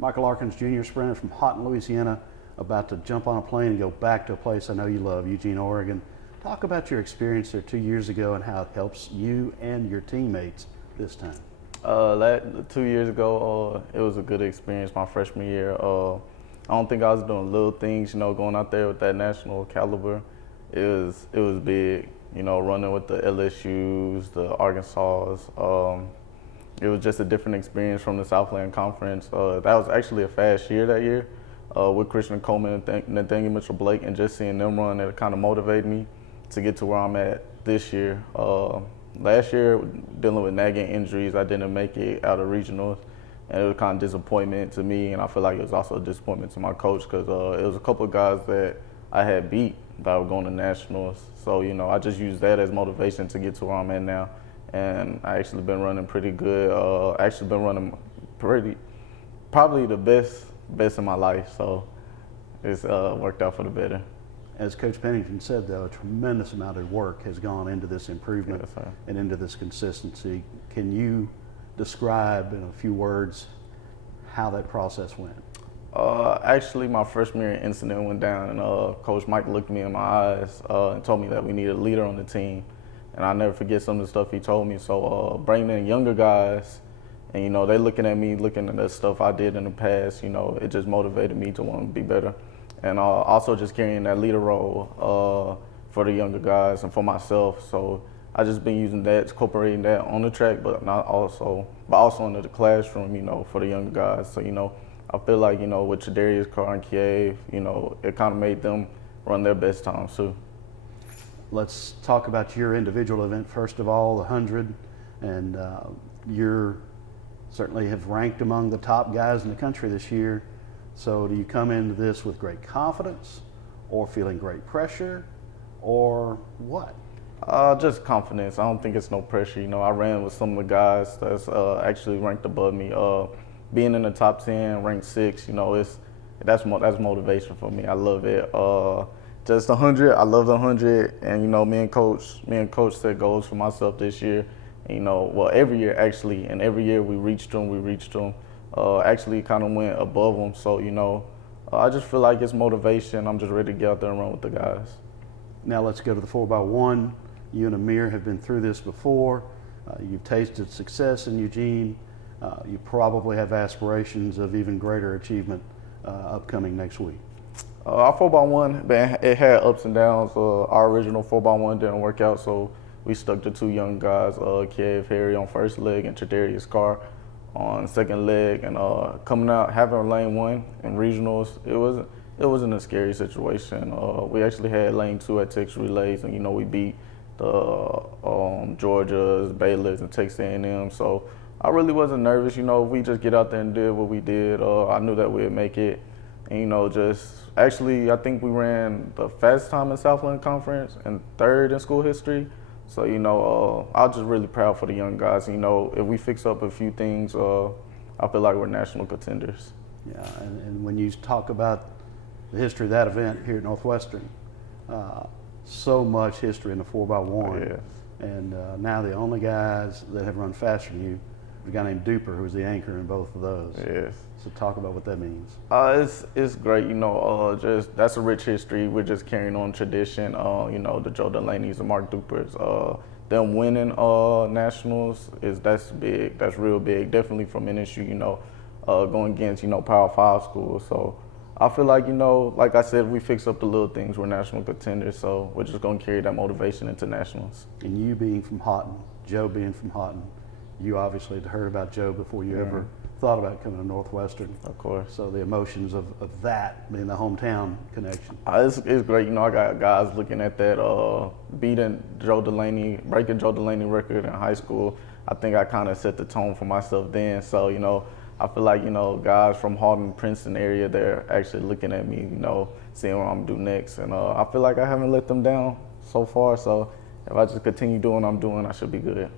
Micah Larkins, junior sprinter from Houghton, Louisiana, about to jump on a plane and go back to a place I know you love, Eugene, Oregon. Talk about your experience there 2 years ago and how it helps you and your teammates this time. 2 years ago, it was a good experience my freshman year. I don't think I was doing little things, going out there with that national caliber. It was big, running with the LSUs, the Arkansas. It was just a different experience from the Southland Conference. That was actually a fast year that year with Christian Coleman and Nathaniel Mitchell-Blake, and just seeing them run, it kind of motivated me to get to where I'm at this year. Last year, dealing with nagging injuries, I didn't make it out of regionals, and it was kind of disappointment to me, and I feel like it was also a disappointment to my coach because it was a couple of guys that I had beat that were going to nationals. So, I just used that as motivation to get to where I'm at now, and I actually been running pretty good. Actually been running probably the best in my life, so it's worked out for the better. As Coach Pennington said, though, a tremendous amount of work has gone into this improvement and into this consistency. Can you describe in a few words how that process went? Actually, my freshman year incident went down, and Coach Mike looked me in my eyes and told me that we needed a leader on the team. And I'll never forget some of the stuff he told me. So bringing in younger guys, and they looking at me, looking at the stuff I did in the past, it just motivated me to want to be better. And also just carrying that leader role for the younger guys and for myself. So I just been using that, incorporating that on the track, but also into the classroom, for the younger guys. So I feel like with Tredarius Carr and Kiev, it kind of made them run their best times too. Let's talk about your individual event first of all, the 100, and you certainly have ranked among the top guys in the country this year. So do you come into this with great confidence or feeling great pressure or what? Just confidence. I don't think it's no pressure. I ran with some of the guys that's actually ranked above me. Being in the top 10, ranked 6, that's motivation for me. I love it. Just 100, I love the 100, and me and coach set goals for myself this year. And, every year actually, and every year we reached them. Actually kind of went above them. So, I just feel like it's motivation. I'm just ready to get out there and run with the guys. Now let's go to the 4x1. You and Amir have been through this before. You've tasted success in Eugene. You probably have aspirations of even greater achievement upcoming next week. Our 4x1, it had ups and downs. Our original 4x1 didn't work out, so we stuck to 2 young guys, Kiev Harry on first leg and Tredarius Carr on second leg, and coming out having lane 1 in regionals, it wasn't a scary situation. We actually had lane 2 at Texas Relays, and we beat the Georgias, Baylor's, and Texas A&M. So I really wasn't nervous. If we just get out there and did what we did, I knew that we'd make it. And just actually, I think we ran the fastest time in Southland Conference and 3rd in school history. So, I'm just really proud for the young guys. If we fix up a few things, I feel like we're national contenders. Yeah, and when you talk about the history of that event here at Northwestern, so much history in the 4x1. Yes. And now the only guys that have run faster than you, a guy named Duper, who's the anchor in both of those. Yes. So talk about what that means. It's great, just that's a rich history. We're just carrying on tradition, the Joe Delaney's and Mark Dupers. Them winning nationals, that's big, that's real big, definitely from NSU, going against, Power 5 schools. So I feel like, like I said, we fix up the little things, we're national contenders, so we're just gonna carry that motivation into nationals. And you being from Houghton, Joe being from Houghton, you obviously had heard about Joe before you ever thought about coming to Northwestern. Of course. So the emotions of that being the hometown connection. It's great. I got guys looking at that, breaking Joe Delaney record in high school. I think I kind of set the tone for myself then. So, I feel like, guys from Houghton, Princeton area, they're actually looking at me, seeing what I'm gonna do next. And I feel like I haven't let them down so far. So if I just continue doing what I'm doing, I should be good.